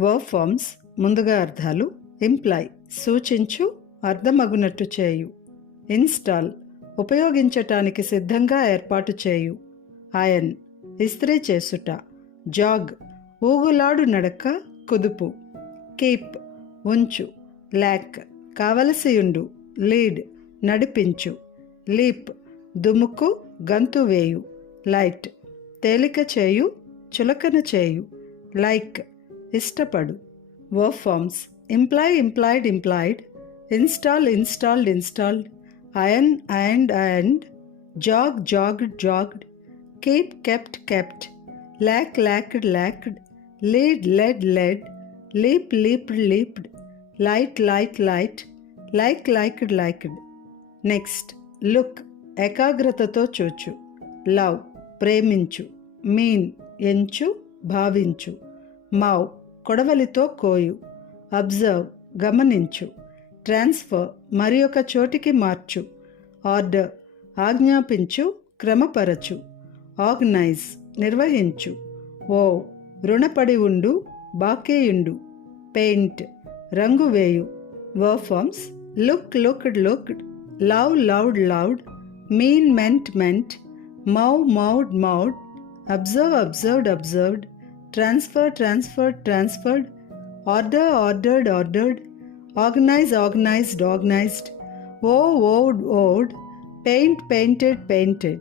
Verb forms ముందుగా అర్థాలు. Imply సూచించు, అర్థమగునట్టు చేయు. ఇన్స్టాల్ ఉపయోగించటానికి సిద్ధంగా ఏర్పాటు చేయు. అయన్ ఇస్త్రీ చేసుట. జాగ్ ఊగులాడు నడక, కుదుపు. కీప్ ఉంచు. ల్యాక్ కావలసియుండు. లీడ్ నడిపించు. లీప్ దుముకు, గంతు వేయు. లైట్ తేలిక చేయు, చులకన చేయు. లైక్ ఇష్టపడు. Verb forms imply, implied, implied. Install, installed, installed. Iron, ironed, ironed. Jog, jogged, jogged. Keep, kept, kept. Lack, lacked, lacked. Lead, led, led. Leap, leaped, leaped. Light, light, light. Like, liked, liked. Next look ఏకాగ్రతతో చూచు. Love ప్రేమించు. Mean ఎంచు, భావించు. మౌ కొడవలితో కోయు. Observe గమనించు. Transfer మరి ఒక చోటికి మార్చు. Order ఆజ్ఞాపించు, క్రమపరచు. Organise నిర్వహించు. ఓ రుణపడి ఉండు, బాకీయుండు. పెయింట్ రంగు వేయు. Verb forms look, looked, looked. Love, loved, loved. Mean, meant, meant. Mow, mowed, mowed. Observe, observed, observed. Transfer, transferred, transferred. Order, ordered, ordered. Organise, organised, organised. Owe, owed, owed. Paint, painted, painted.